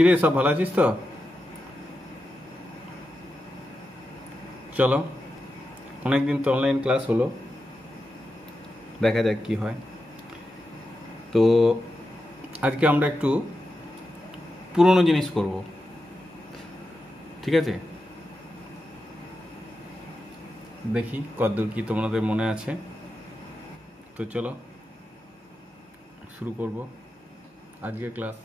কিরে সব ভালো আছিস তো? চলো, অনেকদিন তো অনলাইন ক্লাস হলো, দেখা যাক কি হয়। তো আজকে আমরা একটু পুরনো জিনিস করব, ঠিক আছে? দেখি কতদূর কি তোমাদের মনে আছে। তো চলো শুরু করব আজকের ক্লাস।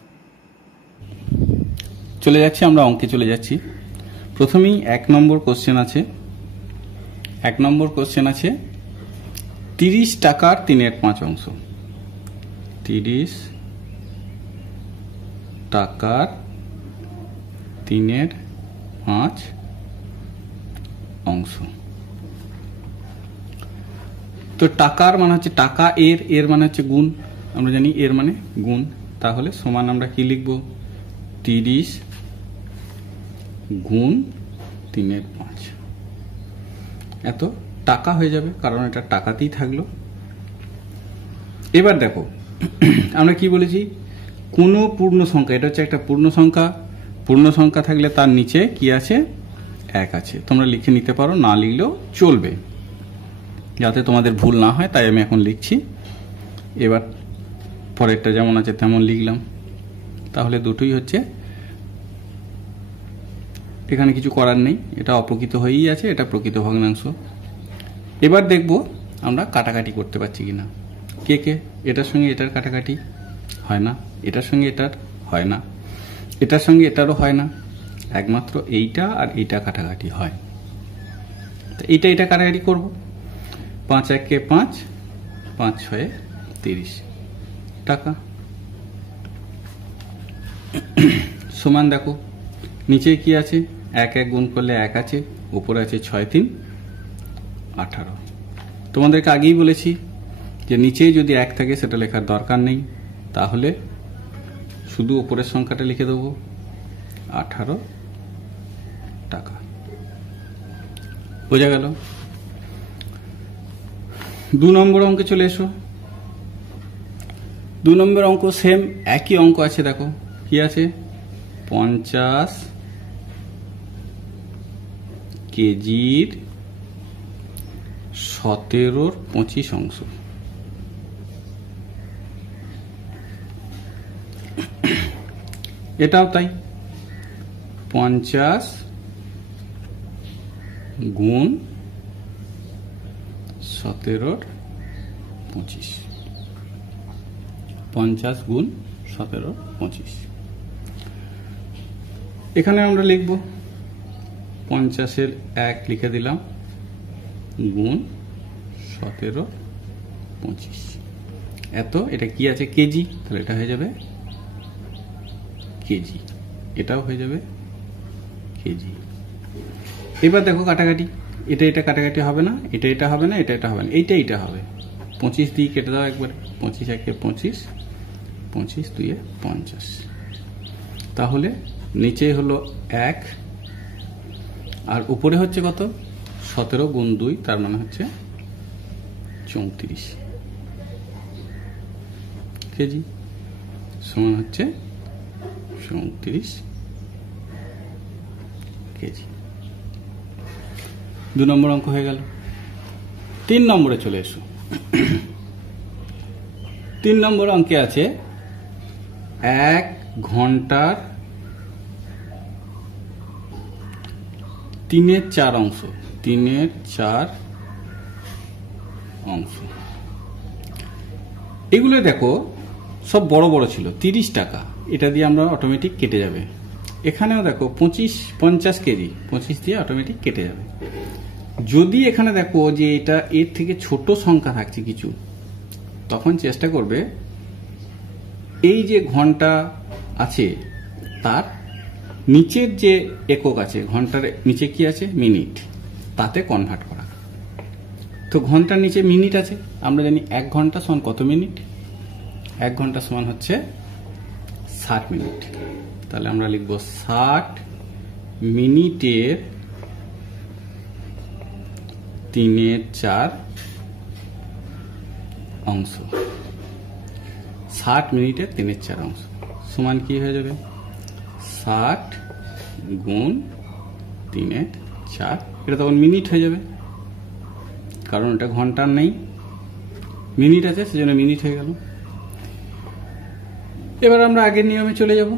চলে যাচ্ছি, আমরা অঙ্কে চলে যাচ্ছি। প্রথমেই 1 নম্বর কোশ্চেন আছে। 1 নম্বর কোশ্চেন আছে 30 টাকার 3/5 অংশ। 30 টাকার 3/5 অংশ। তো টাকার মানে হচ্ছে টাকা, এর মানে হচ্ছে গুণ, আমরা জানি এর মানে গুণ। তাহলে সমান আমরা কি লিখব? 30 গুণ 3/5, এত টাকা হয়ে যাবে, কারণ এটা টাকাতেই থাকলো। এবার দেখো আমরা কি বলেছি, কোনো পূর্ণ সংখ্যা, এটা হচ্ছে একটা পূর্ণ সংখ্যা। পূর্ণ সংখ্যা থাকলে তার নিচে কি আছে? 1 আছে। তোমরা লিখে নিতে পারো, না লিখলেও চলবে, যাতে তোমাদের ভুল না হয়, তাই আমি এখন লিখছি। এবার পরেরটা যেমন আছে তেমন লিখলাম। তাহলে দুটোই হচ্ছে, এখানে কিছু করার নেই, এটা অপ্রকৃত হয়েই আছে, এটা প্রকৃত ভগ্নাংশ। এবার দেখব আমরা কাটাকাটি করতে পারছি কিনা। কে এটার সঙ্গে এটার কাটাকাটি হয় না, এটার সঙ্গে এটার হয় না, এটার সঙ্গে এটারও হয় না, একমাত্র এইটা আর এইটা কাটাকাটি হয়। তো এটা কাটাকাটি করব। 5 1 5, 5 6 30 টাকা। সমান দেখো নিচে কি আছে? 1 1 গুণ করলে 1 আছে, উপরে আছে 6 3 18। তোমাদেরকে আগেই বলেছি যে নিচে যদি 1 থাকে সেটা লেখার দরকার নেই, তাহলে শুধু উপরের সংখ্যাটা লিখে দেবো, 18 টাকা। বোঝা গেল? 2 নম্বর অঙ্কে চলে এসো। 2 নম্বর অঙ্ক সেম, একই অঙ্ক আছে। দেখো কি আছে? 50 কেজির 17 25 অংশ। এটাও তাই, 50 গুণ 17 25, 50 গুণ 17 25। এখানে আমরা লিখব 50-এর 1 লিখে দিলাম, গুণ 17 25, এত। এটা কি আছে? কেজি, তাহলে এটা হয়ে যাবে কেজি, এটাও হয়ে যাবে কেজি। এবার দেখো কাটাকাটি, এটা কাটাকাটি হবে না, এটা হবে না, এটা হবে না, এইটা হবে। 25 দিয়ে কেটে দাও একবার, 25 1 25, 25 2 50। তাহলে নিচে হলো 1 আর উপরে হচ্ছে কত? 17 গুণ 2, তার মানে হচ্ছে 34 কেজি, সমান হচ্ছে 34 কেজি। 2 নম্বর অঙ্ক হয়ে গেল। 3 নম্বরে চলে এসো। 3 নম্বর অঙ্কে আছে 1 ঘন্টার 3/4 অংশ। 3/4 অংশ। এগুলো দেখো সব বড় বড় ছিল। 30 টাকা, এটা দিয়ে আমরা অটোমেটিক কেটে যাবে। এখানেও দেখো 50 কেজি, 25 দিয়ে অটোমেটিক কেটে যাবে। যদি এখানে দেখো যে এটা এর থেকে ছোট সংখ্যা থাকছে কিছু, তখন চেষ্টা করবে এই যে ঘন্টা আছে তার নিচের যে একক আছে, ঘন্টার নিচে কি আছে? মিনিট, তাতে কনভার্ট করা। তো ঘন্টার নিচে মিনিট আছে, আমরা জানি 1 ঘন্টা সমান কত মিনিট? 1 ঘন্টা সমান হচ্ছে 60 মিনিট। তাহলে আমরা লিখব 60 মিনিটের 3/4 অংশ। 60 মিনিটের 3/4 অংশ সমান কি হয়ে যাবে? 60 গুণ 3 4, এটা তখন মিনিট হয়ে যাবে, কারণ এটা ঘন্টার নেই, মিনিট আছে, সেজন্য মিনিট হয়ে গেল। এবার আমরা আগের নিয়মে চলে যাব।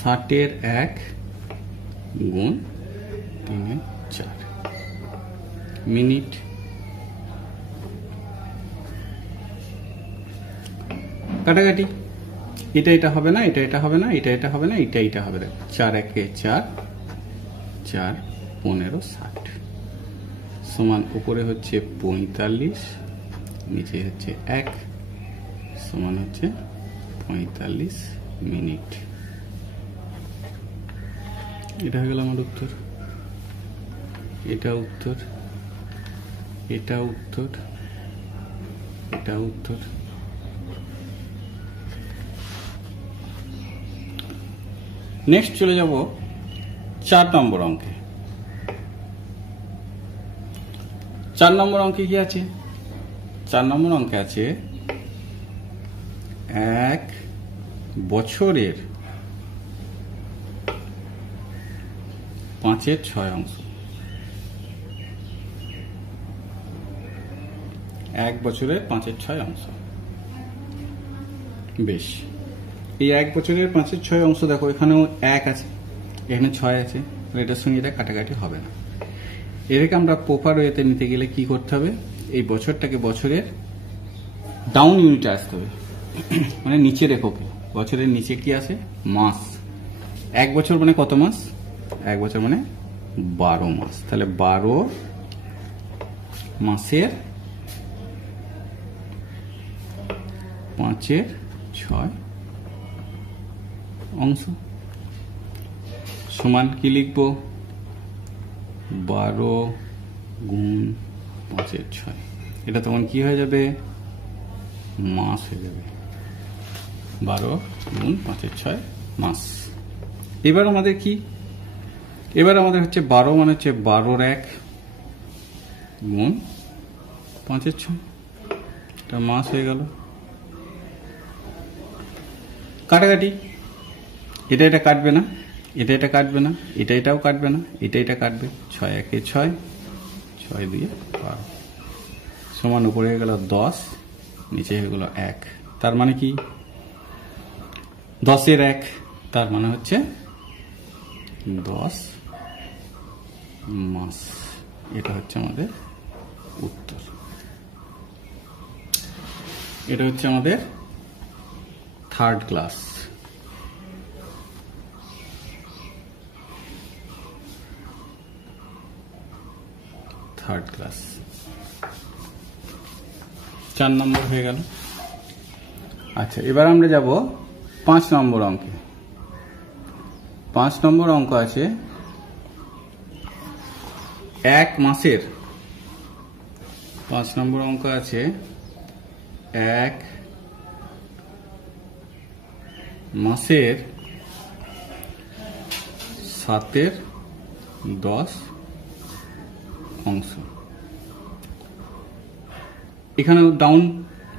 60 1 গুণ 3 4 মিনিট। কাটাকাটি, এটা হবে না, এটা হবে না, এটা হবে না, এটা হবে। 4 1 4, 4 15 60 সমান উপরে হচ্ছে 45, নিচে হচ্ছে 1 সমান হচ্ছে 45 মিনিট। এটা হয়ে গেল আমার উত্তর। এটা উত্তর, এটা উত্তর, এটা উত্তর। নেক্সট চলে যাব 4 নম্বর অঙ্কে। 4 নম্বর অঙ্কে কি আছে? 4 নম্বর অঙ্কে আছে 1 বছরের 5/6 অংশ। 1 বছরের 5/6 অংশ। বেশ, এই 1 বছরের 5/6 অংশ দেখো, এখানেও 1 আছে, এখানে 6 আছে, এটার সঙ্গে এটা কাটাকাটি হবে না। এটাকে আমরা প্রপার ওয়েতে নিতে গেলে কি করতে হবে? এই বছরটাকে বছরের ডাউন ইউনিটে আসতে হবে, মানে নিচের এককে। বছরের নিচে কি আছে? মাস। 1 বছর মানে কত মাস? 1 বছর মানে 12 মাস। তাহলে 12 মাসের 5/6 অংশ সমান কি লিখবো? 12 গুণ 5/6। এটা তখন কি হয়ে যাবে? মাস হয়ে যাবে। 12 গুণ 5/6 মাস। এবার আমাদের কি? এবার আমাদের হচ্ছে 12 মানে হচ্ছে 12 1 গুণ 5/6, এটা মাস হয়ে গেল। কাটাকাটি, এটা কাটবে না, এটা কাটবে না, এটাও কাটবে না, এটা কাটবে। 6 1 6, 6 2 12 সমান উপরে হয়ে গেল 10, নিচে হয়ে গেল 1। তার মানে কি? 10 1, তার মানে হচ্ছে 10 মাস। এটা হচ্ছে আমাদের উত্তর। এটা হচ্ছে আমাদের 3rd ক্লাস। থার্ড ক্লাস 4 নম্বর হয়ে গেল। আচ্ছা, এবার আমরা যাব 5 নম্বর অঙ্কে। 5 নম্বর অঙ্ক আছে 1 মাসের। 5 নম্বর অঙ্ক আছে 1 মাসের 7/10 অংশ। এখানেও ডাউন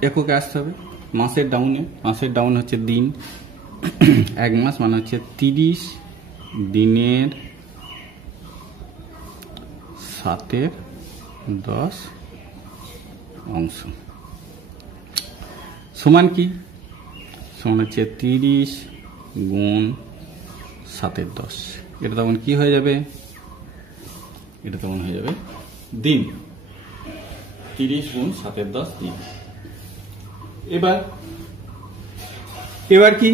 এককে আসতে হবে। মাসের ডাউনে, মাসের ডাউন হচ্ছে দিন। 1 মাস মানে হচ্ছে 30 দিনের 7/10 অংশ সমান কি? সমান হচ্ছে 30 গুণ 7/10। এটা তখন কি হয়ে যাবে? এটা তখন হয়ে যাবে দিন। 30 গুণ 7/10 দিন। এবার কি?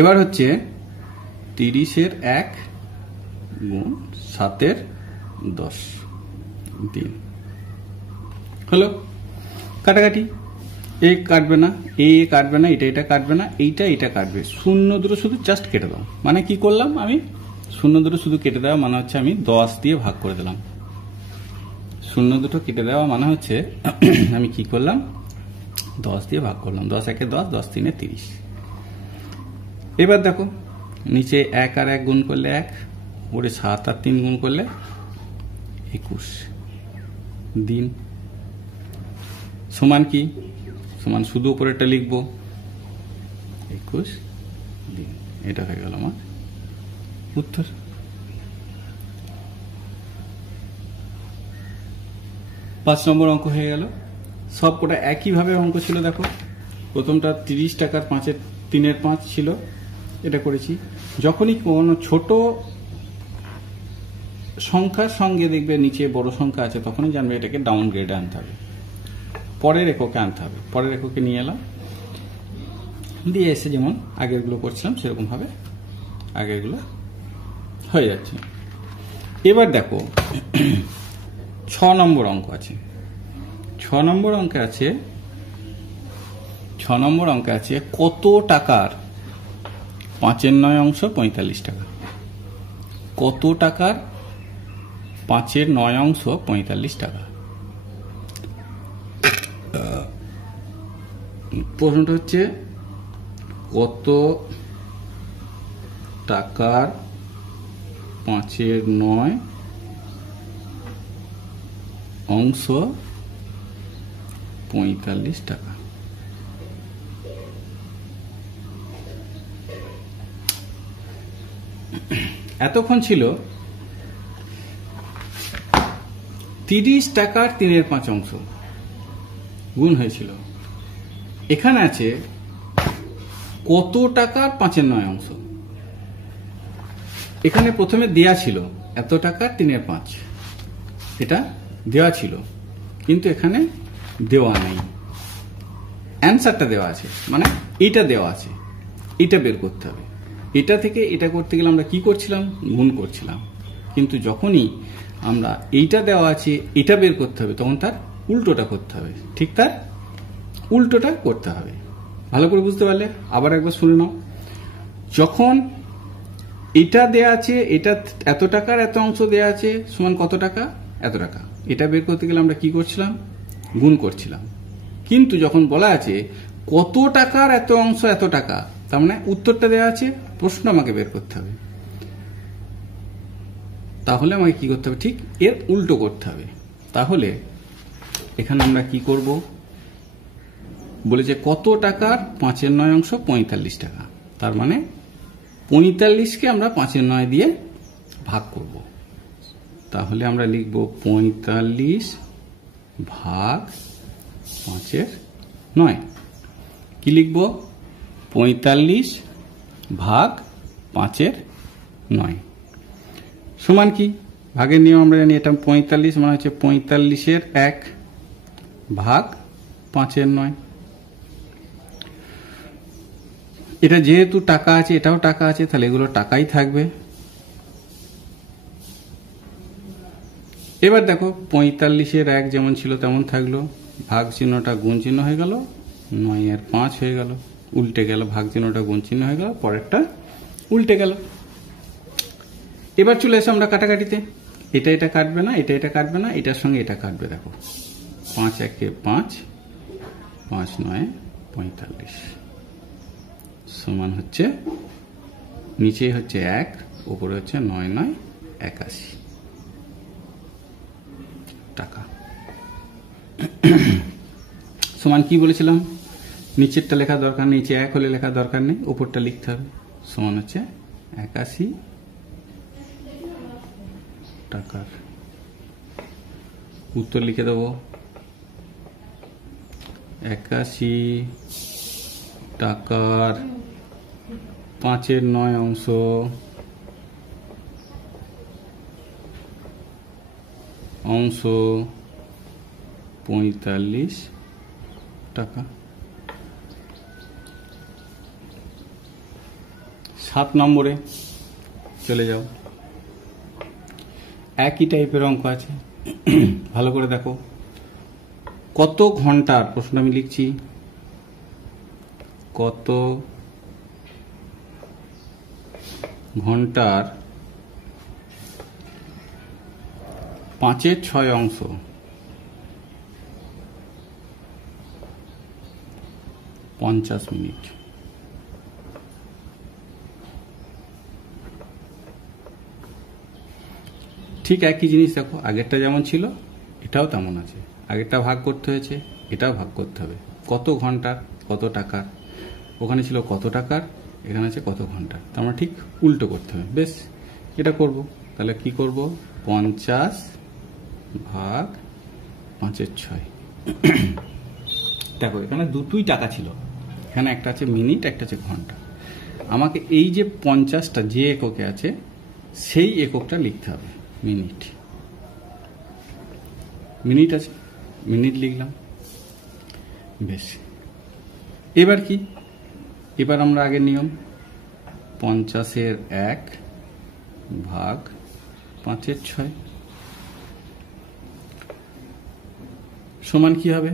এবার হচ্ছে 30 1 গুণ 7/10 দিন হলো। কাটাকাটি, এই কাটবে না, এই কাটবে না, এটা কাটবে না, এটা কাটবে। 0 দুটো শুধু জাস্ট কেটে দাও। মানে কি করলাম আমি? 0 দুটো শুধু কেটে দেওয়া মানে হচ্ছে আমি 10 দিয়ে ভাগ করে দিলাম। 0 দুটো কেটে দেওয়া মানে হচ্ছে আমি কি করলাম? 10 দিয়ে ভাগ করলাম। 10 1 10, 10 3 30। এবার দেখো, নিচে 1 আর 1 গুণ করলে 1, ওরে 7 আর 3 গুণ করলে 21 দিন সমান কি? সমান শুধু উপরেটা লিখবো 21 দিন। এটা হয়ে গেল আমার উত্তর। পাঁচ নম্বর অঙ্ক হয়ে গেল। সব কটা একইভাবে অঙ্ক ছিল। দেখো প্রথমটা 30 টাকার 5-এর 3-এর 5 ছিল, এটা করেছি। যখনই কোনো ছোট সংখ্যার সঙ্গে দেখবে নিচে বড় সংখ্যা আছে, তখনই জানবে এটাকে ডাউন গ্রেডে আনতে হবে, পরের এককে আনতে হবে। পরের এককে নিয়ে এলাম, দিয়ে এসে যেমন আগেরগুলো করছিলাম সেরকম ভাবে আগেরগুলো হয়ে যাচ্ছে। এবার দেখো 6 নম্বর অঙ্ক আছে। 6 নম্বর অঙ্কে আছে কত টাকার 5-এর 9 অংশ 45 টাকা। কত টাকার 5-এর 9 অংশ 45 টাকা। প্রশ্নটা হচ্ছে কত টাকার 5-এর 9 অংশ 45 টাকা। এতক্ষণ ছিল 30 টাকার 3-এর 5 অংশ গুণ হয়েছিল। এখানে আছে কত টাকার 5-এর 9 অংশ। এখানে প্রথমে দেয়া ছিল এত টাকার 3-এর 5, এটা দেওয়া ছিল, কিন্তু এখানে দেওয়া নেই। অ্যান্সারটা দেওয়া আছে, মানে এটা দেওয়া আছে, এটা বের করতে হবে। এটা থেকে এটা করতে গেলে আমরা কি করছিলাম? গুণ করছিলাম। কিন্তু যখনই আমরা এইটা দেওয়া আছে, এটা বের করতে হবে, তখন তার উল্টোটা করতে হবে। ঠিক তার উল্টোটা করতে হবে। ভালো করে বুঝতে পারলে আবার একবার শুনে নাও। যখন এটা দেয়া আছে, এটা এত টাকার এত অংশ দেয়া আছে সমান কত টাকা? এত টাকা। এটা বের করতে গেলে আমরা কি করছিলাম? গুণ করছিলাম। কিন্তু যখন বলা আছে কত টাকার এত অংশ এত টাকা, তার মানে উত্তরটা দেওয়া আছে, প্রশ্ন আমাকে বের করতে হবে। তাহলে আমাকে কি করতে হবে? ঠিক এর উল্টো করতে হবে। তাহলে এখানে আমরা কি করব? বলেছে কত টাকার 5-এর 9 অংশ 45 টাকা। তার মানে 45কে আমরা 5-এর 9 দিয়ে ভাগ করব। তাহলে আমরা লিখব 45 ভাগ 5-এর 9। কি লিখব? 45 ভাগ 5-এর 9 সমান কি? ভাগের নিয়ম আমরা জানি, এটা 45 মানে হচ্ছে 45-এর 1 ভাগ 5-এর 9। এটা যেহেতু টাকা আছে, এটাও টাকা আছে, তাহলে এগুলো টাকাই থাকবে। এবার দেখো 45-এর 1 যেমন ছিল তেমন থাকলো, ভাগ চিহ্নটা গুণ চিহ্ন হয়ে গেল, 9-এর 5 হয়ে গেল, উল্টে গেল, ভাগ চিহ্নটা গুণ চিহ্ন হয়ে গেল, পরেরটা উল্টে গেল। এবার চলে এসে আমরা কাটাকাটিতে। এটা এটা কাটবে না, এটা এটা কাটবে না, এটার সঙ্গে এটা কাটবে। দেখো 5 1 5, 5 9 45 সমান হচ্ছে, নিচে হচ্ছে 1, উপরে হচ্ছে 9 9 81 টাকা। সমান কি বলেছিলাম? নিচেরটা লেখা দরকার নেই, নিচে 1 হলে লেখা দরকার নেই, উপরটা লিখতে হবে। সমান হচ্ছে 81 টাকার। উত্তর লিখে দেব 81 টাকার 5-এর 9 অংশ অংশ 45 টাকা। 7 নম্বরে চলে যাও। একই টাইপের অঙ্ক আছে, ভালো করে দেখো। কত ঘন্টার, প্রশ্ন আমি লিখছি, কত ঘন্টার 5-এর 6 অংশ 50 মিনিট। ঠিক একই জিনিস দেখো, আগেরটা যেমন ছিল এটাও তেমন আছে। আগেরটা ভাগ করতে হয়েছে, এটাও ভাগ করতে হবে। কত ঘন্টার কত টাকার, ওখানে ছিল কত টাকার, এখানে আছে কত ঘন্টা, তো আমরা ঠিক উল্টো করতে হবে। বেশ, এটা করব। তাহলে কি করব, 50 ভাগ 5/6। দেখো এখানে দুটোই টাকা ছিল, এখানে একটা আছে মিনিট, একটা আছে ঘন্টা। আমাকে এই যে 50টা যে এককে আছে সেই এককটা লিখতে হবে। মিনিট, মিনিট আছে, মিনিট লিখলাম। বেশ, এবার কি, এবার আমরা আগের নিয়ম 50-এর 1 ভাগ 5/6 সমান কি হবে,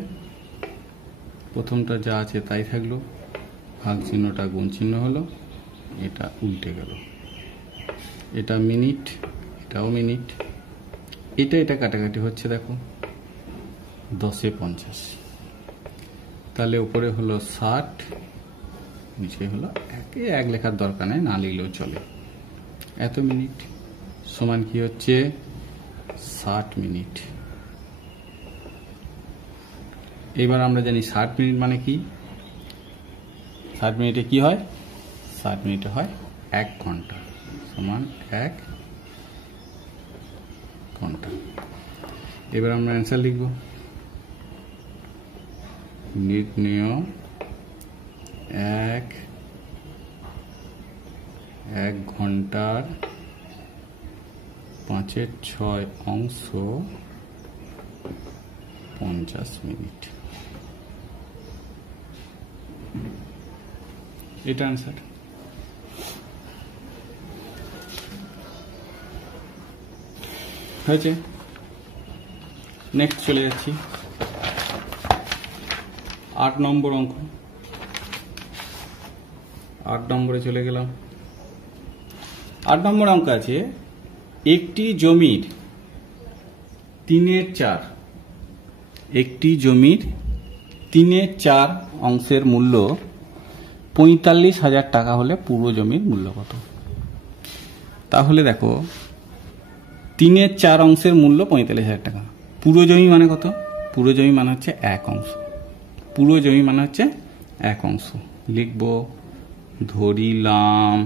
প্রথমটা যা আছে তাই থাকলো, ভাগ চিহ্নটা গুণ চিহ্ন হলো, এটা উল্টে গেল, এটা মিনিট, এটাও মিনিট, এটা কাটাকাটি হচ্ছে, দেখো 10-এ 50, তাহলে উপরে হলো 60, নিচে হলো 1 লেখার দরকার নেই, না লিখলেও চলে। এত মিনিট সমান কি হচ্ছে 60 মিনিট। এবার আমরা জানি 60 মিনিট মানে কি, 60 মিনিটে কি হয়, 60 মিনিটে হয় 1 ঘন্টা, সমান 1 ঘন্টা। এবার আমরা অ্যান্সার লিখব, নির্ণেয় 1 ঘন্টার 5/6 অংশ 50 মিনিট। এটা অ্যান্সার। হয়েছে। নেক্সট চলে যাচ্ছি 8 নম্বর অঙ্ক। 8 নম্বরে চলে গেলাম। 8 নম্বর অঙ্ক আছে, একটি জমির 3/4, একটি জমির 3/4 অংশের মূল্য 45,000 টাকা হলে পুরো জমির মূল্য কত? তাহলে দেখো 3/4 অংশের মূল্য 45,000 টাকা। পুরো জমি মানে কত? পুরো জমি মানে হচ্ছে 1 অংশ। পুরো জমি মানে হচ্ছে 1 অংশ। লিখব, ধরিলাম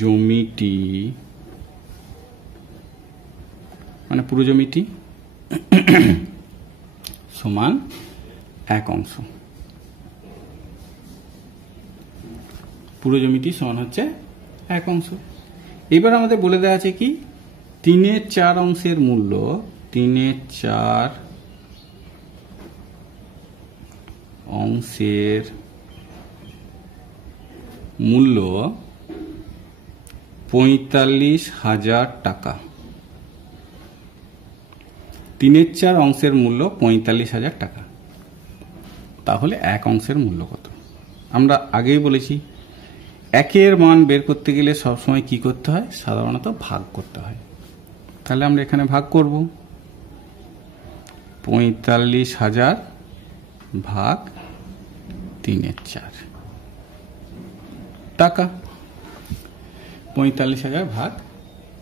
জমিটি মানে পুরো জমিটি সমান 1 অংশ। পুরো জমিটি সমান হচ্ছে 1 অংশ। এবার আমাদের বলে দেওয়া আছে কি, 3/4 অংশের মূল্য, 3/4 অংশের মূল্য 45,000 টাকা। 3/4 অংশের মূল্য 45,000 টাকা। তাহলে 1 অংশের মূল্য কত? আমরা আগেই বলেছি, 1-এর মান বের করতে গেলে সবসময় কি করতে হয়? সাধারণত ভাগ করতে হয়। তাহলে আমরা এখানে ভাগ করব, 45,000 ভাগ 3/4 টাকা। 45,000 ভাগ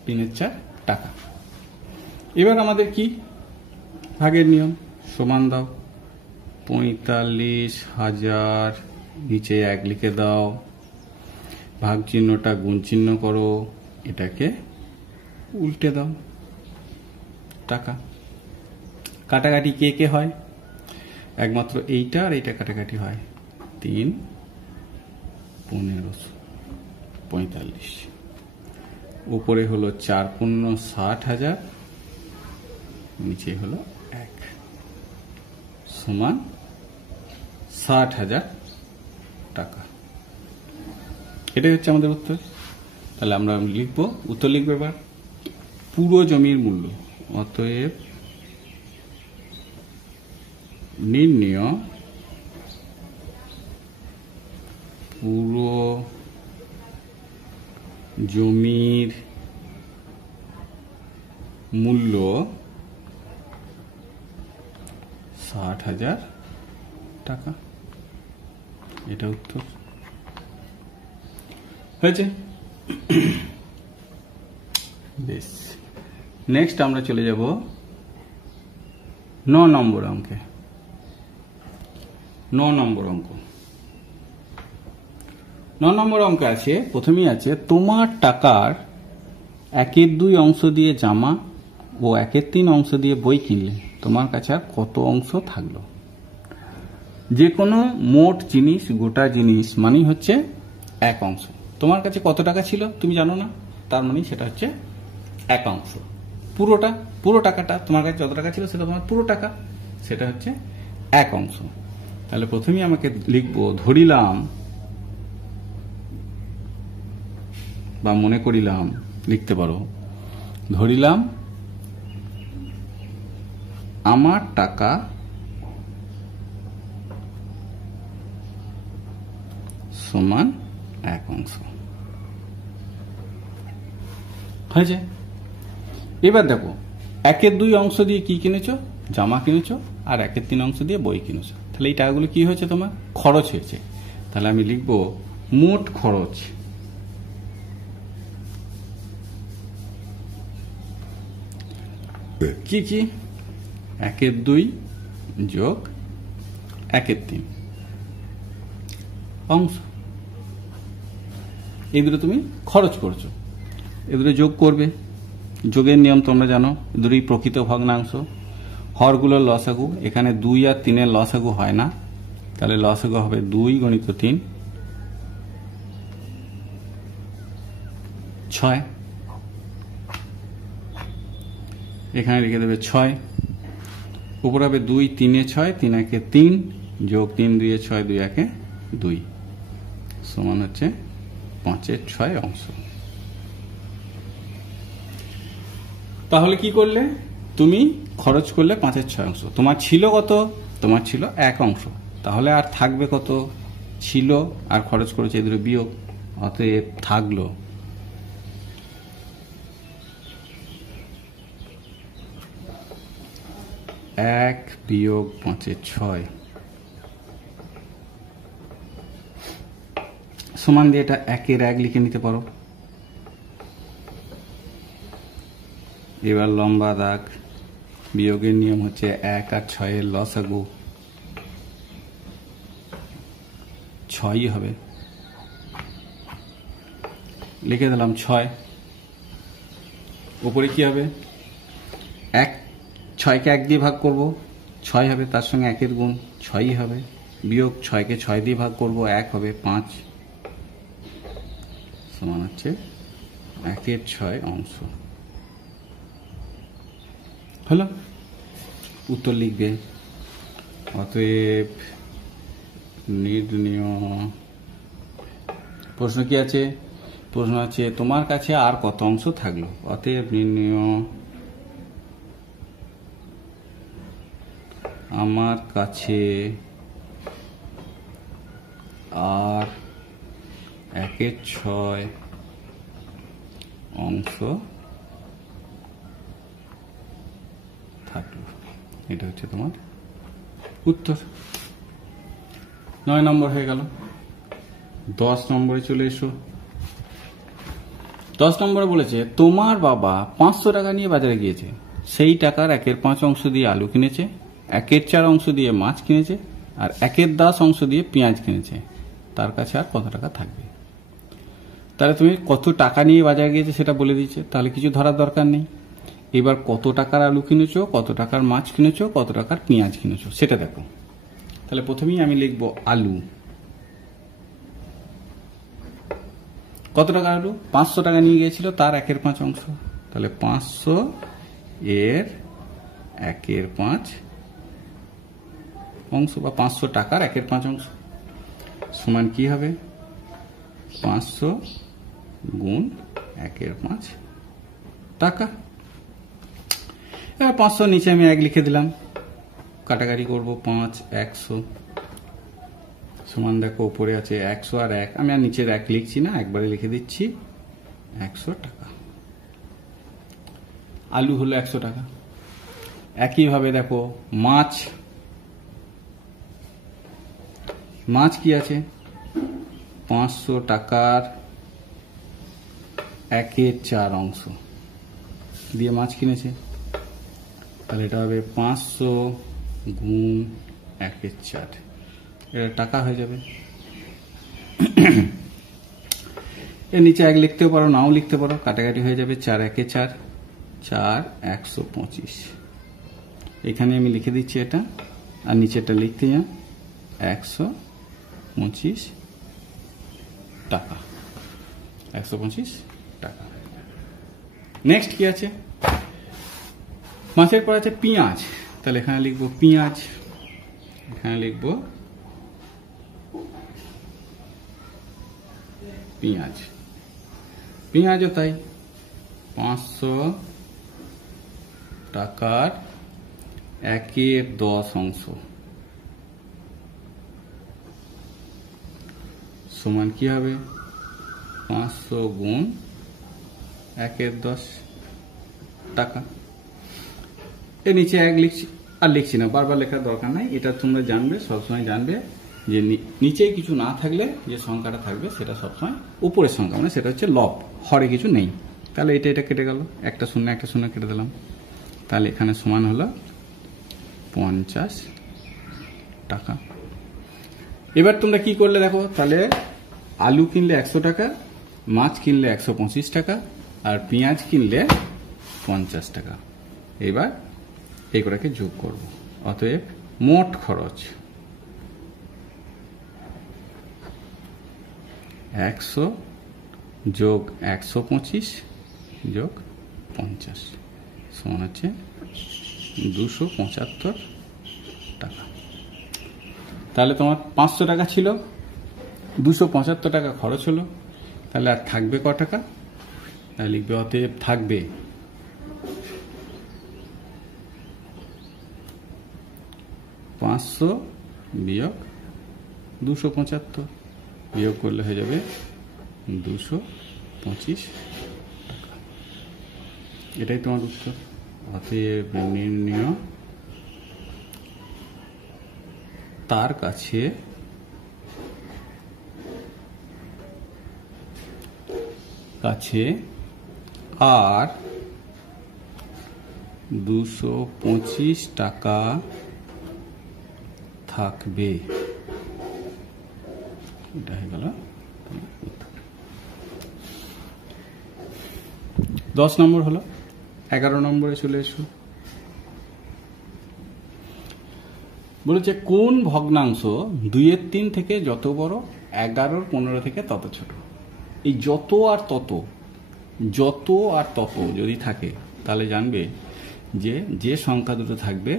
3/4 টাকা। এবার আমাদের কি, ভাগের নিয়ম, সমান দাও 45,000, নিচে 1 লিখে দাও, ভাগ চিহ্নটা গুণ চিহ্ন করো, এটাকে উল্টে দাও, টাকা। কাটাকাটি কে কে হয়? একমাত্র এইটা আর এইটা কাটাকাটি হয়। 3 15 45, উপরে হলো 4 × 60,000, নিচে হলো 1, সমান 60,000 টাকা। এটাই হচ্ছে আমাদের উত্তর। তাহলে আমরা লিখবো, উত্তর লিখবো এবার, পুরো জমির মূল্য। অতএব নির্ণেয় পুরো জমির মূল্য 60,000 টাকা। এটা উত্তর হয়েছে। বেশ, নেক্সট আমরা চলে যাব 9 নম্বর অঙ্কে। 9 নম্বর অঙ্ক। 9 নম্বর অঙ্কে আছে, প্রথমেই আছে তোমার টাকার 1/2 অংশ দিয়ে জামা ও 1/3 অংশ দিয়ে বই কিনলে তোমার কাছে আর কত অংশ থাকলো। যে কোনো মোট জিনিস, গোটা জিনিস মানেই হচ্ছে 1 অংশ। তোমার কাছে কত টাকা ছিল তুমি জানো না, তার মানে সেটা হচ্ছে 1 অংশ। পুরো টাকাটা তোমার কাছে যত টাকা ছিল সেটা তোমার পুরো টাকা, সেটা হচ্ছে 1 অংশ। তাহলে প্রথমেই আমাকে লিখবো, ধরিলাম বা মনে করিলাম, লিখতে পারো, ধরিলাম আমার টাকা সমান 1 অংশ হয়েছে। এবার দেখো 1/2 অংশ দিয়ে কি কিনেছো, জামা কিনেছো, আর 1/3 অংশ দিয়ে বই কিনেছো। তাহলে এই টাকাগুলো কি হয়েছে, তোমার খরচ হয়েছে। তাহলে আমি লিখবো মোট খরচ কি কি, 1/2 যোগ 1/3 অংশ। এই দুটো তুমি খরচ করছো, এ দুটো যোগ করবে। যোগের নিয়ম তোমরা জানো, দুটোই প্রকৃত ভগ্নাংশ। হরগুলোর লসাগু, এখানে 2 আর 3 এর লসাগু হয় না, তাহলে লসাগু হবে 2 × 3 6। এখানে লিখে দেবে 6, উপর হবে 2 3 এ 6, 3 1 এ 3 যোগ 3 2 এ 6, 2 1 এ 2 সমান হচ্ছে 5/6 অংশ। তাহলে কি করলে, তুমি খরচ করলে 5/6 অংশ। তোমার ছিল কত, তোমার ছিল 1 অংশ। তাহলে আর থাকবে কত, ছিল আর খরচ করেছে এই দুটো বিয়োগ, অতএব থাকলো 1 বিয়োগ 5/6 সমান দিয়ে এটা 1 এর 1 লিখে নিতে পারো। এবার লম্বা দাগ, বিয়োগের নিয়ম হচ্ছে 1 আর 6 এর লসাগু 6ই হবে। লিখে দিলাম 6, উপরে কি হবে, 6কে 1 দিয়ে ভাগ করব, 6 হবে, তার সঙ্গে 1 এর গুণ 6ই হবে, বিয়োগ 6কে 6 দিয়ে ভাগ করব, 1 হবে 5 সমান হচ্ছে 1/6 অংশ। হলো, উত্তর লিখবে। অতএব নির্ণয়, প্রশ্ন কি আছে, প্রশ্ন আছে তোমার কাছে আর কত অংশ থাকলো। অতএব নির্ণয় আমার কাছে আর 1/6 অংশ থাকলো। এটা হচ্ছে তোমার উত্তর। 9 নম্বর হয়ে গেল। 10 নম্বরে চলে এসো। 10 নম্বরে বলেছে তোমার বাবা 500 টাকা নিয়ে বাজারে গিয়েছে, সেই টাকার 1/5 অংশ দিয়ে আলু কিনেছে, 1/4 অংশ দিয়ে মাছ কিনেছে, আর 1/10 অংশ দিয়ে পেঁয়াজ কিনেছে। তার কাছে আর কত টাকা থাকবে। তাহলে তুমি কত টাকা নিয়ে বাজারে গিয়েছে সেটা বলে দিচ্ছে, তাহলে কিছু ধরার দরকার নেই। এবার কত টাকার আলু কিনেছো, কত টাকার মাছ কিনেছো, কত টাকার পেঁয়াজ কিনেছো সেটা দেখো। তাহলে প্রথমেই আমি লিখবো আলু। কত টাকা আলু, 500 টাকা নিয়ে গিয়েছিল, তার 1/5 অংশ। তাহলে 500 এর 1/5 অংশ বা 500 টাকার 1/5 অংশ সমান কি হবে, 500 গুণ 1/5 টাকা। এবার 500 নিচে আমি 1 লিখে দিলাম, কাটাকাটি করবো 5 100 সমান দেখো উপরে আছে 100 আর 1, আমি আর নিচের 1 লিখছি না, একবারে লিখে দিচ্ছি 100 টাকা। আলু হলো 100 টাকা। একইভাবে দেখো মাছ, মাছ কি আছে, 500 টাকার 1/4 অংশ দিয়ে মাছ কিনেছে। তাহলে এটা হবে 500 গুণ 1/4, এটা টাকা হয়ে যাবে। এর নিচে 1 লিখতেও পারো, নাও লিখতে পারো, কাটাকাটি হয়ে যাবে। 4 একে 4, 4 125। এখানে আমি লিখে দিচ্ছি এটা, আর নিচেটা লিখতে যাও 125 টাকা, 125 টাকা। নেক্সট কি আছে? মাছের পর আছে পেঁয়াজ। তাহলে এখানে লিখবো পেঁয়াজ, এখানে লিখবো পেঁয়াজ, পেঁয়াজও তাই 500 টাকার 1/10 অংশ সমান কি হবে? 500 গুণ 1/10 টাকা। এর নিচে 1 লিখছি, আর লিখছি না, বারবার লেখার দরকার নাই। এটা তোমরা জানবে, সবসময় জানবে যে নিচে কিছু না থাকলে যে সংখ্যাটা থাকবে সেটা সবসময় উপরের সংখ্যা, মানে সেটা হচ্ছে লব, হরে কিছু নেই। তাহলে এটা কেটে গেল, একটা শূন্য কেটে দিলাম। তাহলে এখানে সমান হলো 50 টাকা। এবার তোমরা কি করলে দেখো, তাহলে আলু কিনলে 100 টাকা, মাছ কিনলে 125 টাকা, আর পেঁয়াজ কিনলে 50 টাকা। এবার এই কটাকে যোগ করব। অতএব মোট খরচ 100 যোগ 125 যোগ 50 সমান হচ্ছে 275 টাকা। তাহলে তোমার 500 টাকা ছিল, 275 টাকা খরচ হলো। তাহলে আর থাকবে ক টাকা? তাহলে লিখবে অতএব থাকবে 500 বিয়োগ 275, বিয়োগ করলে হয়ে যাবে 225 টাকা। এটাই তোমার উত্তর। অতএব নির্ণয় তার কাছে আর 225 টাকা থাকবে। এটা হয়ে গেল 10 নম্বর হলো। 11 নম্বরে চলে এসো। বলেছে কোন ভগ্নাংশ 2/3 থেকে যত বড়, 11 15 থেকে তত ছোট। এই যত আর তত যদি থাকে তাহলে জানবে যে সংখ্যা দুটো থাকবে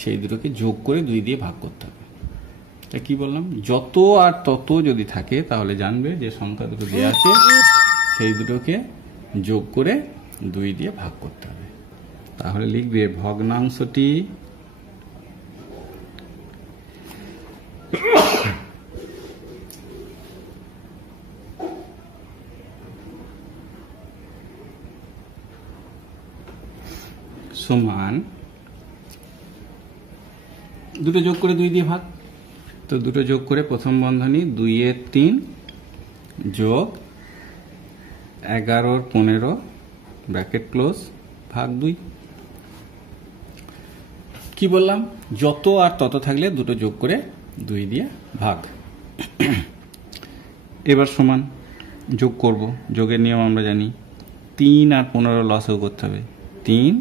সেই দুটোকে যোগ করে 2 দিয়ে ভাগ করতে হবে। তা কি বললাম? যত আর তত যদি থাকে তাহলে জানবে যে সংখ্যা দুটো দেওয়া আছে সেই দুটোকে যোগ করে 2 দিয়ে ভাগ করতে হবে। তাহলে লিখবে ভগ্নাংশটি সমান, দুটো যোগ করে 2 দিয়ে ভাগ। তো দুটো যোগ করে প্রথম বন্ধনী 2/3 যোগ 11/15 ব্র্যাকেট ক্লোজ ভাগ 2। কি বললাম? যত আর তত থাকলে দুটো যোগ করে 2 দিয়ে ভাগ। এবার সমান যোগ করব। যোগের নিয়ম আমরা জানি, 3 আর 15 লসও করতে হবে। 3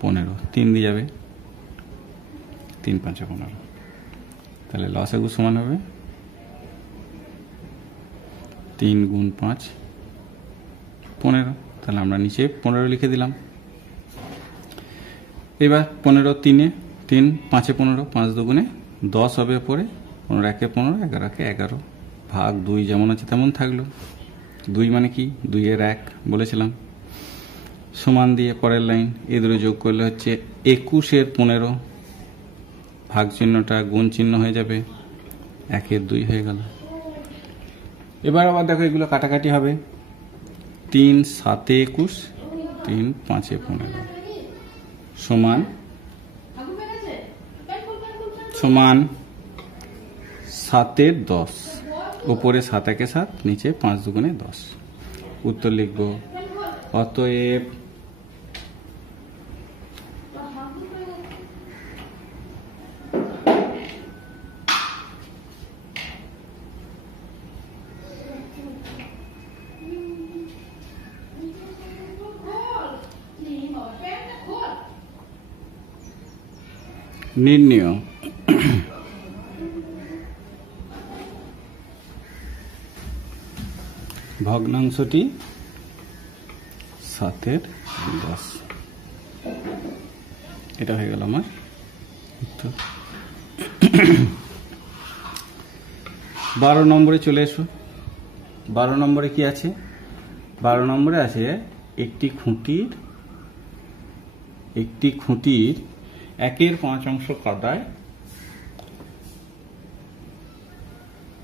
15, 3 দিয়ে যাবে, 3 5 15। তাহলে লসাগু সমান হবে 3 গুণ 5 15। তাহলে আমরা নিচে 15 লিখে দিলাম। এবার 15 3 5 15, 5 দুগুণে 10 হবে পরে, 15 একে 15, 11 একে 11 ভাগ 2 যেমন আছে তেমন থাকলো। 2 মানে কি? 2 এর 1 বলেছিলাম। সমান দিয়ে পরের লাইন, এই দুটো যোগ করলে হচ্ছে 21 এর 15, ভাগ চিহ্নটা গুণ চিহ্ন হয়ে যাবে, 1 এর 2 হয়ে গেল। এবার আবার দেখো এগুলো কাটাকাটি হবে। 3 7 21, 3 5 15 সমান 7 এর 10। উপরে 7 একে 7, নিচে 5 দুগুণে 10। উত্তর লিখব অতএব নির্ণেয় ভগ্নাংশটি 7/10। এটা হয়ে গেল আমার উত্তর। 12 নম্বরে চলে এসো। 12 নম্বরে কি আছে? 12 নম্বরে আছে একটি খুঁটির 1/5 কাদায়,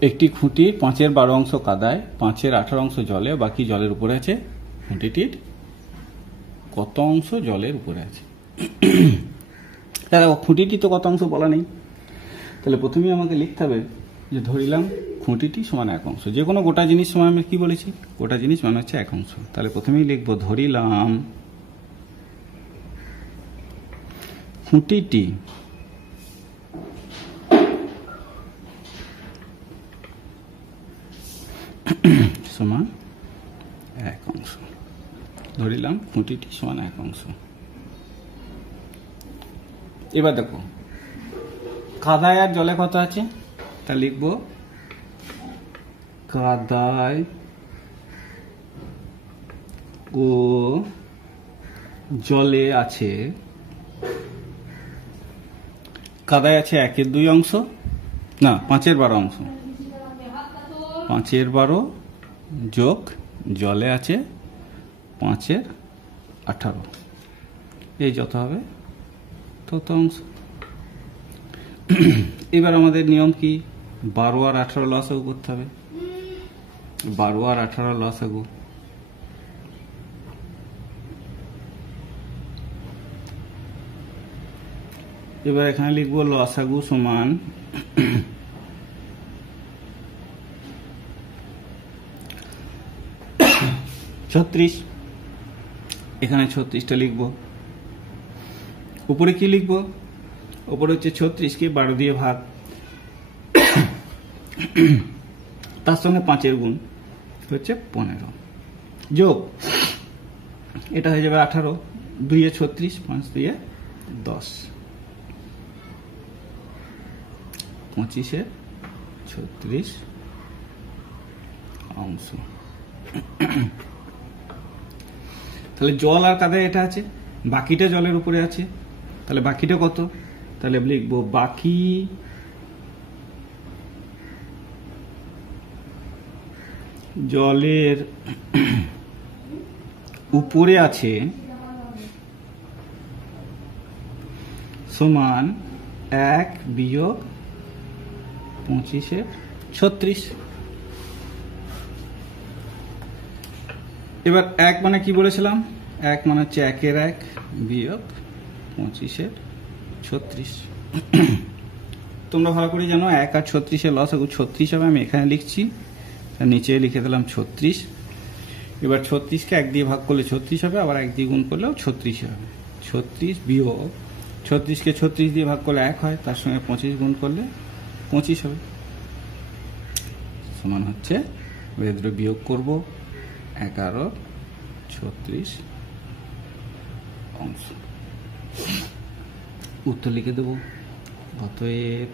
একটি খুঁটির 5/12 কাদায়, 5/18 জলে, বাকি জলের উপরে আছে। খুঁটিটির কত অংশ জলের উপরে আছে? তাহলে খুঁটিটি তো কত অংশ বলা নেই, তাহলে প্রথমেই আমাকে লিখতে হবে যে ধরিলাম খুঁটিটি সমান 1 অংশ। যে কোনো গোটা জিনিস সমান আমি কি বলেছি? গোটা জিনিস মানে হচ্ছে 1 অংশ। তাহলে প্রথমেই লিখবো ধরিলাম খুঁটিটি সমান 1 অংশ। ধরিলাম খুঁটিটি সমান 1 অংশ। এবার দেখো কাদায় আর জলে কত আছে, তা লিখবো কাদায় ও জলে আছে, কাদায় আছে 1/2 অংশ, না 5/12 অংশ, 5/12 যোগ জলে আছে 5/18, এই যত হবে তত অংশ। এবার আমাদের নিয়ম কি? 12 আর 18 লসাগু করতে হবে। 12 আর 18 লসাগু, এবার এখানে লিখবো লসাগু সমান 36। এখানে 36টা লিখবো। উপরে কি লিখবো? উপরে হচ্ছে 36কে 12 দিয়ে ভাগ, তার সঙ্গে 5-এর গুণ হচ্ছে 15, যোগ এটা হয়ে যাবে 18, 2 এ 36, 5 2 এ 10, 25-এ 36 অংশ। তাহলে জল আর কাদায় এটা আছে, বাকিটা জলের উপরে আছে। তাহলে বাকিটা কত? তাহলে লিখবো বাকি জলের উপরে আছে সমান 1 বিয়োগ 25-এর 36। এবার 1 মানে কি বলেছিলাম? 1 মানে হচ্ছে 1/1 বিয়োগ 25-এর 36। তোমরা ভালো করে জানো 1 আর 36-এর লসাগু 36 হবে। আমি এখানে লিখছি, নিচে লিখে দিলাম 36। এবার 36কে 1 দিয়ে ভাগ করলে 36 হবে, আবার 1 দিয়ে গুণ করলেও 36 হবে। 36 বিয়োগ 36কে 36 দিয়ে ভাগ করলে 1 হয়, তার সঙ্গে 25 গুণ করলে 25 হবে, সমান হচ্ছে এদের বিয়োগ করব 11/36 অংশ। উত্তর লিখে দেব। অতএব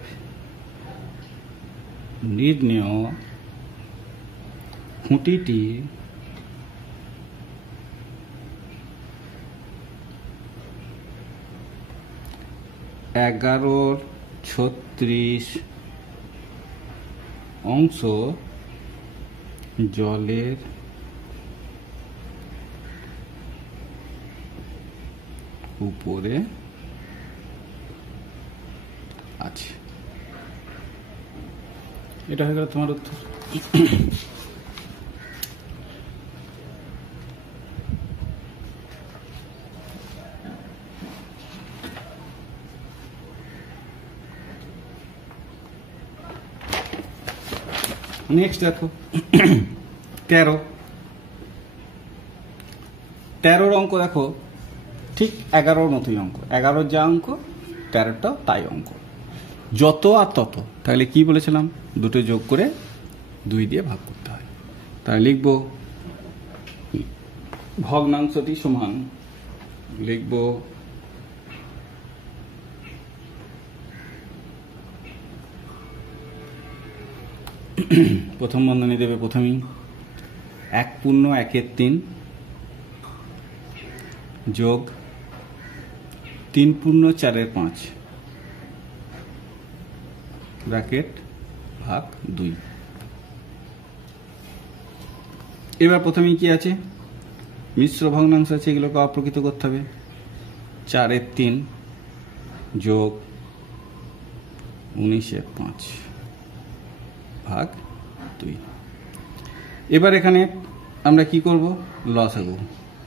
নির্ণেয় খুঁটিটি এগারোর 36 অংশ জলের উপরে আছে। এটা হয়ে গেল তোমার উত্তর। নেক্সট দেখো 13 অঙ্ক দেখো, ঠিক 11 মতোই অঙ্ক। 11 যা অঙ্ক 13টা তাই অঙ্ক, যত আর তত। তাহলে কি বলেছিলাম? দুটো যোগ করে 2 দিয়ে ভাগ করতে হয়। তাহলে লিখব ভগ্নাংশটি সমান, লিখব প্রথম বন্ধনী দেবে প্রথমেই 1 পূর্ণ 1-এর 3 যোগ 3 পূর্ণ 4-এর 5 ব্র্যাকেট ভাগ 2। এবার প্রথমেই কি আছে, মিশ্র ভগ্নাংশ আছে, এগুলোকে অপ্রকৃত করতে হবে। 4-এর 3 যোগ 19-এর 5 ভাগ 2। এবার এখানে আমরা কি করব, লসাগু।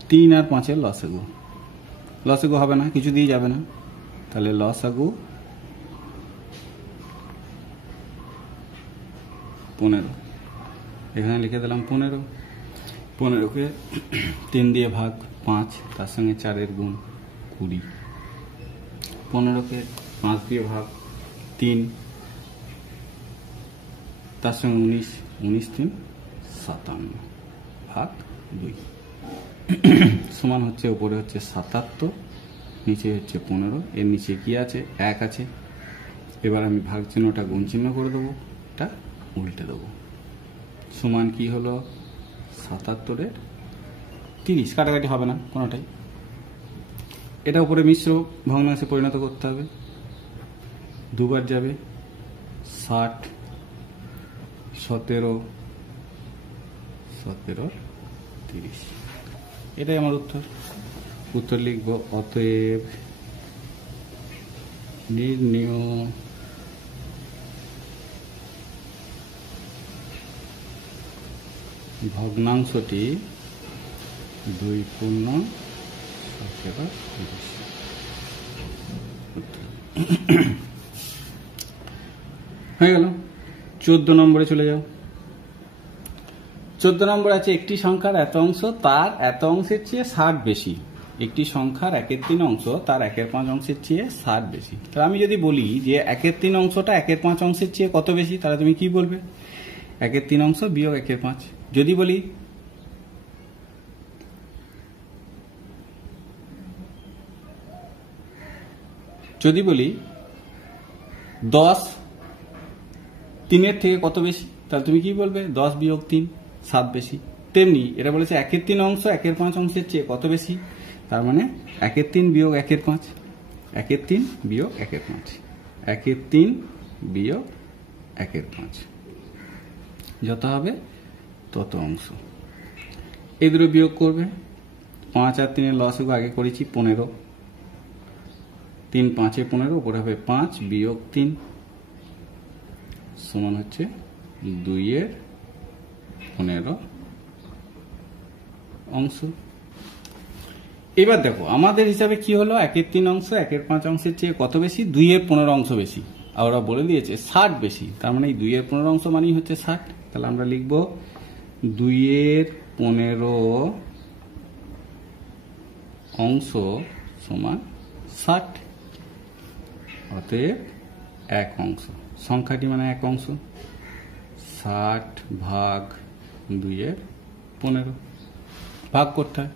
3 আর 5-এর লসাগু, লসাগু হবে না, কিছু দিয়ে যাবে না, তাহলে লসাগু 15। এখানে লিখে দিলাম 15। 15কে 3 দিয়ে ভাগ 5, তার সঙ্গে 4-এর গুণ 20। 15কে 5 দিয়ে ভাগ 3, তার সঙ্গে 19, 19-3 57 ভাগ 2 সমান হচ্ছে, উপরে হচ্ছে 77, নিচে হচ্ছে 15, এর নিচে কি আছে, 1 আছে। এবার আমি ভাগ চিহ্নটা গুণ চিহ্ন করে দেবো, এটা উল্টে দেবো। সমান কি হলো, 77-এর 30, কাটাকাটি হবে না কোনোটাই। এটা উপরে মিশ্র ভগ্নাংশে পরিণত করতে হবে, দুবার যাবে, 60 17 30। এটাই আমার উত্তর লিখব। অতএব নির্ণেয় ভগ্নাংশটি 2 পূর্ণ 17 30। হয়ে গেল। 14 নম্বরে চলে যাও। 14 নম্বর আছে, একটি সংখ্যার এত অংশ তার এত অংশের চেয়ে 60 বেশি। একটি সংখ্যার 1-এর 3 অংশ তার 1-এর 5 অংশের চেয়ে 60 বেশি। তাহলে আমি যদি বলি যে 1-এর 3 অংশটা 1-এর 5 অংশের চেয়ে কত বেশি, তাহলে তুমি কি বলবে, 1-এর 3 অংশ বিয়োগ 1-এর 5। যদি বলি 10 3-এর থেকে কত বেশি, তাহলে তুমি কি বলবে, 10 বিয়োগ 3 7 বেশি। তেমনি এটা বলেছে 1-এর 3 অংশ 1-এর 5 অংশের চেয়ে কত বেশি, তার মানে 1-এর 3 বিয়োগ 1-এর 5, 1-এর 3 বিয়োগ 1-এর 5, 1-এর 3 বিয়োগ 1-এর 5, যত হবে তত অংশ। এই দুটো বিয়োগ করবে। 5 আর 3-এর লসাগু আগে করেছি 15, 3 5-এ 15, উপরে হবে 5 বিয়োগ 3 সমান হচ্ছে 2-এর 15 অংশ। এবার দেখো আমাদের হিসাবে কি হলো, 1-এর 3 অংশ 1-এর 5 অংশের চেয়ে কত বেশি, 2-এর 15 অংশ বেশি। আর ওরা বলে দিয়েছে 60 বেশি, তার মানে এই 2-এর 15 অংশ মানেই হচ্ছে 60। তাহলে আমরা লিখব 2-এর 15 অংশ সমান 60। অতএব 1 অংশ, সংখ্যাটি মানে 1 অংশ, 60 ভাগ 2-এর 15 ভাগ করতে হয়।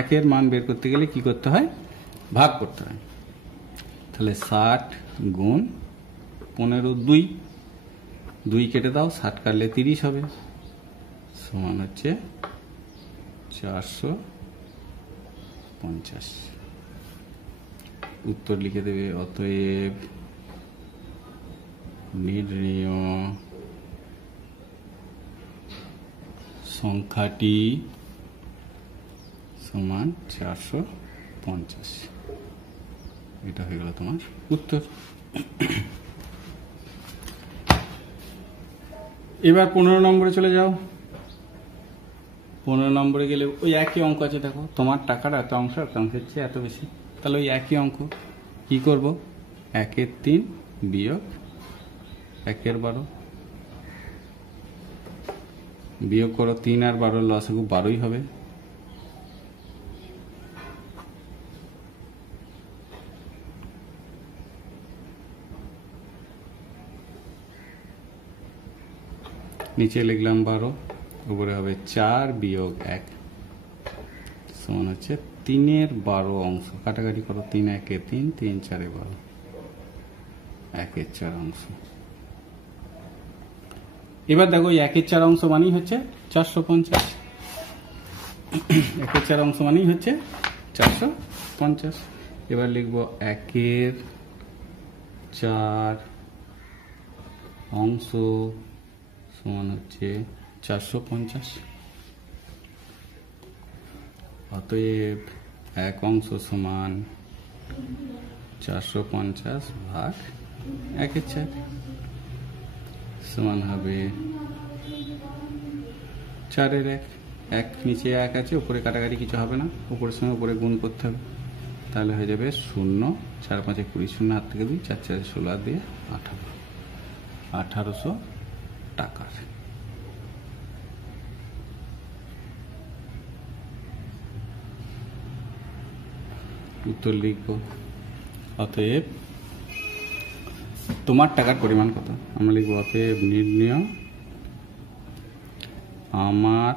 1-এর মান বের করতে গেলে কি করতে হয়, ভাগ করতে হয়। তাহলে 60 গুণ 15 2, 2 কেটে দাও, 60 কাটলে 30 হবে, সমান হচ্ছে 450। উত্তর লিখে দেবে। অতএব নির্ণেয় সংখ্যাটি সমান 450। এটা হয়ে গেল তোমার উত্তর। এবার 15 নম্বরে চলে যাও। 15 নম্বরে গেলে ওই একই অঙ্ক আছে, দেখো তোমার টাকার এত অংশ এত অংশের চেয়ে এত বেশি। তাহলে ওই একই অঙ্ক কি করব, 1-এর 3 বিয়োগ 1-এর 12 বিয়োগ করো, 3 আর 12 লসাগু 12ই হবে। নিচে লিখলাম 12, উপরে হবে 4 বিয়োগ 1 সমান হচ্ছে 3-এর 12 অংশ। কাটাকাটি করো, 3 1-এ 3, 3 4-এ 12, 1-এর 4 অংশ। এবার দেখো 1/4 অংশ মানেই হচ্ছে 450, 1/4 অংশ মানেই হচ্ছে 450। এবার লিখবো 1/4 অংশ সমান হচ্ছে 450। অতএব 1 অংশ সমান 450 ভাগ 1/4 সমান হবে 4/1। 1 নিচে 1 আছে, উপরে কাটাকাটি কিছু হবে না, উপরের সঙ্গে উপরে গুণ করতে হবে, তাহলে হয়ে যাবে 0, 4 5 20, 0 হাত থেকে 2, 4 4 16 আর 2 18, 1800 টাকার। উত্তর লিখব। অতএব তোমার টাকার পরিমাণ কত? আমরা লিখব অতএব নির্ণয় আমার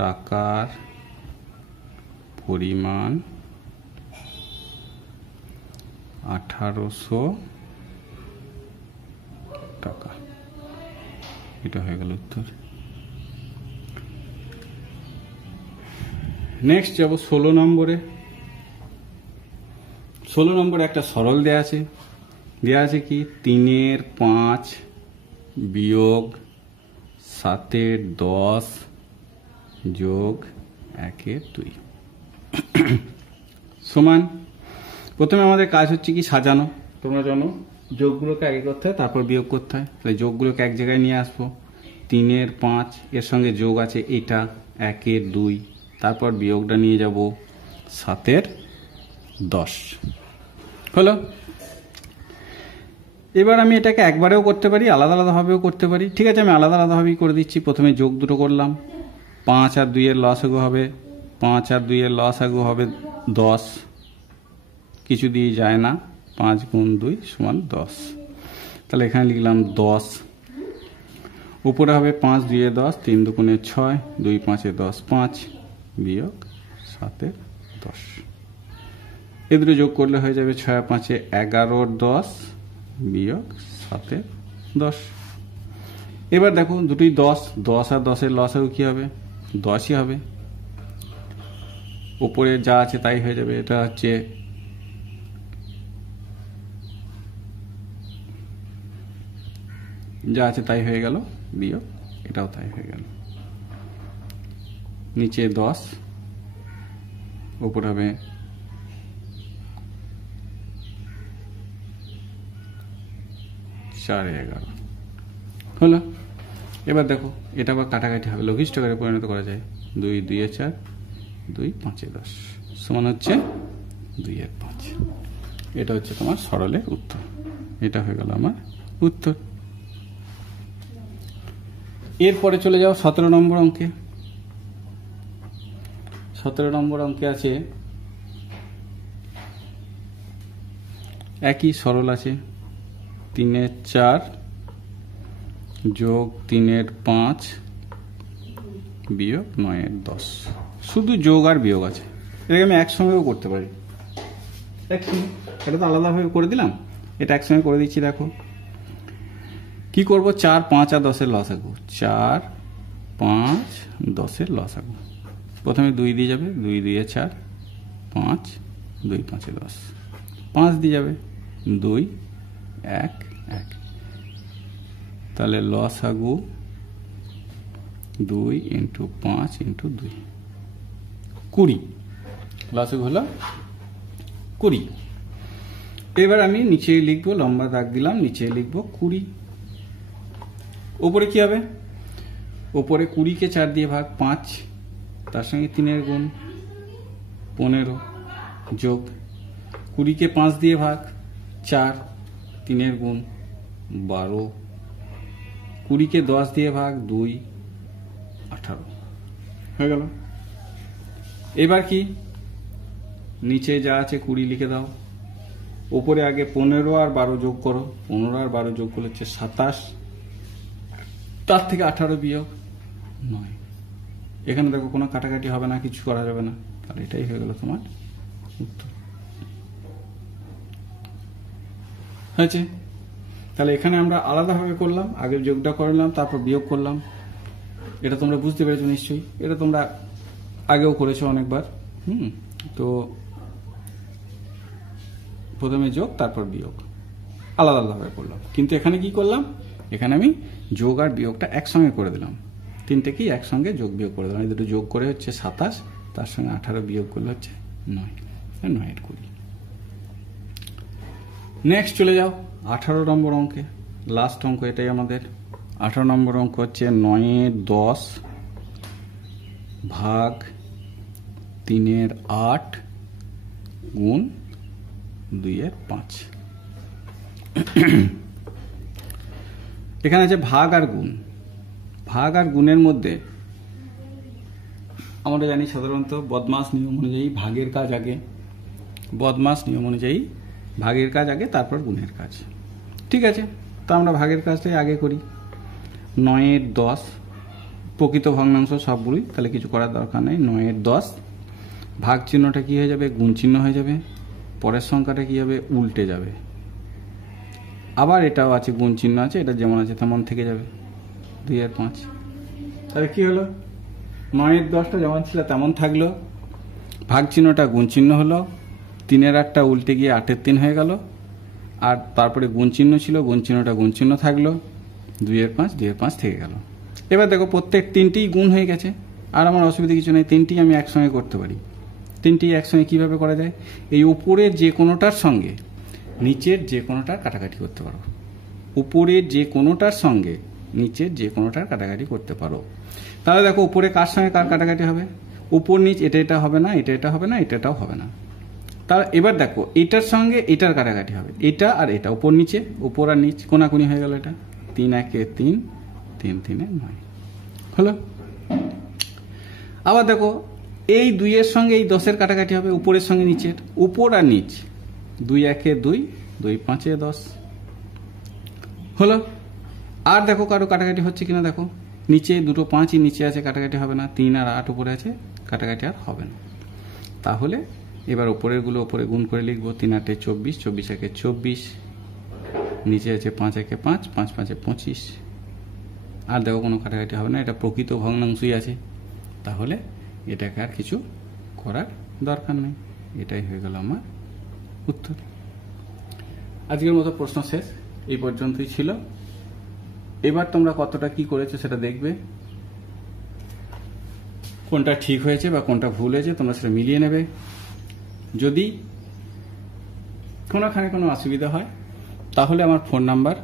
টাকার পরিমাণ 1800 টাকা। এটা হয়ে গেল উত্তর। নেক্সট যাব 16 নম্বরে। 16 নম্বরে একটা সরল দেয়া আছে। কি 3 5 বিয়োগ 7 10 যোগ 1 2 সমান। প্রথমে আমাদের কাজ হচ্ছে কি সাজানো। তোমরা জানো যোগগুলোকে আগে করতে হয়, তারপর বিয়োগ করতে হয়। তাহলে যোগগুলোকে এক জায়গায় নিয়ে আসবো। 3 5 এর সঙ্গে যোগ আছে এটা, 1 2, তারপর বিয়োগটা নিয়ে যাব 7 10 হলো। এবার আমি এটাকে একবারেও করতে পারি, আলাদা আলাদাভাবেও করতে পারি। ঠিক আছে, আমি আলাদা আলাদাভাবেই করে দিচ্ছি। প্রথমে যোগ দুটো করলাম, 5 আর 2 এর লসাগু হবে 5 আর 2 এর লসাগু হবে 10, কিছু দিয়ে যায় না, 5 গুণ 2 সমান 10। তাহলে এখানে লিখলাম 10, উপরে হবে 5 2 এ 10, 3 2 6, 2 5 এ 10 5 বিয়োগ 7 10। এ দুটো যোগ করলে হয়ে যাবে 6 5 এ 11 10 বিয়োগ 7 10। এবার দেখো দুটোই 10, 10 আর 10 এর লসাগু কি হবে? 10ই হবে। উপরে যা আছে তাই হয়ে যাবে। এটা হচ্ছে যা আছে তাই হয়ে গেল, বিয়োগ এটাও তাই হয়ে গেল। নিচে 10, উপরে হবে 4 11 হলো। এবার দেখো এটা আবার কাটাকাটি হবে, লঘিষ্ঠ আকারে পরিণত করা যায়। 2 2 এ 4, 2 5 এ 10 সমান হচ্ছে 2 এর 5। এটা হচ্ছে তোমার সরলের উত্তর। এটা হয়ে গেল আমার উত্তর। এরপরে চলে যাও 17 নম্বর অঙ্কে। 17 নম্বর অঙ্কে আছে একই সরল আছে, 3 এর 4 যোগ 3 এর 5 বিয়োগ 9 এর 10। শুধু যোগ আর বিয়োগ আছে। এটাকে আমি একসঙ্গেও করতে পারি। এটা তো আলাদাভাবে করে দিলাম, এটা একসঙ্গে করে দিচ্ছি। দেখো কি করব, 4 5 আর 10 এর লসাগু, 4 5 10 এর লসাগু। প্রথমে 2 দিয়ে যাবে, 2 2 এ 4, 5 2 5 এ 10, 5 দিয়ে যাবে, 2 1 1। তাহলে লসাগু 2 ইন্টু 5 ইন্টু 2 20। লসাগু হলো 20। এবার আমি নিচে লিখবো, লম্বা দাগ দিলাম, নিচে লিখবো 20। উপরে কি হবে? উপরে 20 কে 4 দিয়ে ভাগ 5, তার সঙ্গে 3 এর গুণ 15 যোগ 20 কে 5 দিয়ে ভাগ 4, 3 এর গুণ 12, 20 কে 10 দিয়ে ভাগ 2 18 হয়ে গেল। এবার কি নিচে যা আছে 20 লিখে দাও, উপরে আগে 15 আর 12 যোগ করো, 15 আর 12 যোগ করলে হচ্ছে 27, তার থেকে 18 বিয়োগ 9। এখানে দেখো কোনো কাটাকাটি হবে না, কিছু করা যাবে না, তাহলে এটাই হয়ে গেল তোমার উত্তর। হয়েছে। তাহলে এখানে আমরা আলাদাভাবে করলাম, আগে যোগটা করলাম তারপর বিয়োগ করলাম। এটা তোমরা বুঝতে পেরেছো নিশ্চয়ই, এটা তোমরা আগেও করেছো অনেকবার। তো প্রথমে যোগ তারপর বিয়োগ, আলাদা আলাদাভাবে করলাম। কিন্তু এখানে কি করলাম, এখানে আমি যোগ আর বিয়োগটা একসঙ্গে করে দিলাম, তিনটেকেই একসঙ্গে যোগ বিয়োগ করে দিলাম। এই দুটো যোগ করে হচ্ছে 27, তার সঙ্গে 18 বিয়োগ করলে হচ্ছে 9, 9 এর 20। নেক্সট চলে যাও 18 নম্বর অঙ্কে, লাস্ট অঙ্ক এটাই আমাদের। 18 নম্বর অঙ্ক হচ্ছে 9 এর 10 ভাগ 3 এর 8 গুণ 2 এর 5। এখানে আছে ভাগ আর গুণ। ভাগ আর গুণের মধ্যে আমরা জানি সাধারণত বদমাস নিয়ম অনুযায়ী ভাগের কাজ আগে, বদমাস নিয়ম অনুযায়ী ভাগের কাজ আগে তারপর গুণের কাজ। ঠিক আছে, তা আমরা ভাগের কাজটাই আগে করি। 9 এর 10 প্রকৃত ভগ্নাংশ সবগুলোই, তাহলে কিছু করার দরকার নেই। 9 এর 10 ভাগ চিহ্নটা কি হয়ে যাবে, গুণ চিহ্ন হয়ে যাবে, পরের সংখ্যাটা কি হবে, উল্টে যাবে। আবার এটাও আছে, গুণ চিহ্ন আছে, এটা যেমন আছে তেমন থেকে যাবে, 2 এর 5। তাহলে কি হলো, 9 এর 10টা যেমন ছিল তেমন থাকলো, ভাগ চিহ্নটা গুণ চিহ্ন হলো, 3 এর 8টা উল্টে গিয়ে 8 এর 3 হয়ে গেল, আর তারপরে গুণ চিহ্ন ছিল, গুণ চিহ্নটা গুণ চিহ্ন থাকলো, 2 এর 5, 2 এর 5 থেকে গেল। এবার দেখো প্রত্যেক তিনটেই গুণ হয়ে গেছে, আর আমার অসুবিধা কিছু নেই, তিনটেই আমি একসঙ্গে করতে পারি। তিনটেই একসঙ্গে কিভাবে করা যায়, এই উপরের যে কোনোটার সঙ্গে নিচের যে কোনোটার কাটাকাটি করতে পারো, উপরের যে কোনোটার সঙ্গে নিচের যে কোনোটার কাটাকাটি করতে পারো। তাহলে দেখো উপরে কার সঙ্গে কার কাটাকাটি হবে, উপর নিচ এটা এটা হবে না, এটা এটা হবে না, এটাও হবে না। তাহলে এবার দেখো এটার সঙ্গে এটার কাটাকাটি হবে, এটা আর এটা, উপর নিচে, উপর আর নিচ কোনাকুনি হয়ে গেল, এটা 3 একে 3, 3 3 9 হলো। আবার দেখো এই 2 এর সঙ্গে এই 10 এর কাটাকাটি হবে, উপরের সঙ্গে নিচের, উপর আর নিচ, 2 একে 2, 2 5 এ 10 হলো। আর দেখো কারো কাটাকাটি হচ্ছে কিনা, দেখো নিচে দুটো 5ই নিচে আছে, কাটাকাটি হবে না, 3 আর 8 উপরে আছে, কাটাকাটি আর হবে না। তাহলে এবার উপরের গুলো উপরে গুণ করে লিখবো, 3 8 এ 24, 24 একে 24, নিচে আছে 5 একে 5, 5 5 এ 25। আর দেখো কোনো কাটাকাটি হবে না, এটা প্রকৃত ভগ্নাংশই আছে, তাহলে এটাকে আর কিছু করার দরকার নেই। এটাই হয়ে গেল আমার উত্তর। আজকের মতো প্রশ্ন শেষ, এই পর্যন্তই ছিল। এবার তোমরা কতটা কি করেছো সেটা দেখবে, কোনটা ঠিক হয়েছে বা কোনটা ভুল হয়েছে তোমরা সেটা মিলিয়ে নেবে। যদি কোনোখানে কোনো অসুবিধা হয় তাহলে আমার ফোন নাম্বার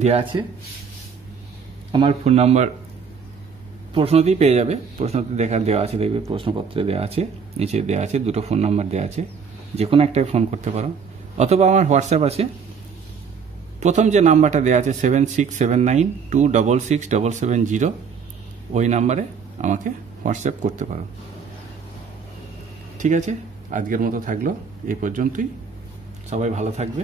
দেওয়া আছে, আমার ফোন নাম্বার প্রশ্নতেই পেয়ে যাবে, প্রশ্নতে দেওয়া আছে, দেখবে প্রশ্নপত্রে দেওয়া আছে, নিচে দেওয়া আছে, দুটো ফোন নাম্বার দেওয়া আছে, যে কোনো একটাই ফোন করতে পারো। অথবা আমার হোয়াটসঅ্যাপ আছে, প্রথম যে নাম্বারটা দেওয়া আছে 7679266770, ওই নাম্বারে আমাকে হোয়াটসঅ্যাপ করতে পারো। ঠিক আছে, আজকের মতো থাকলো এই পর্যন্তই। সবাই ভালো থাকবে।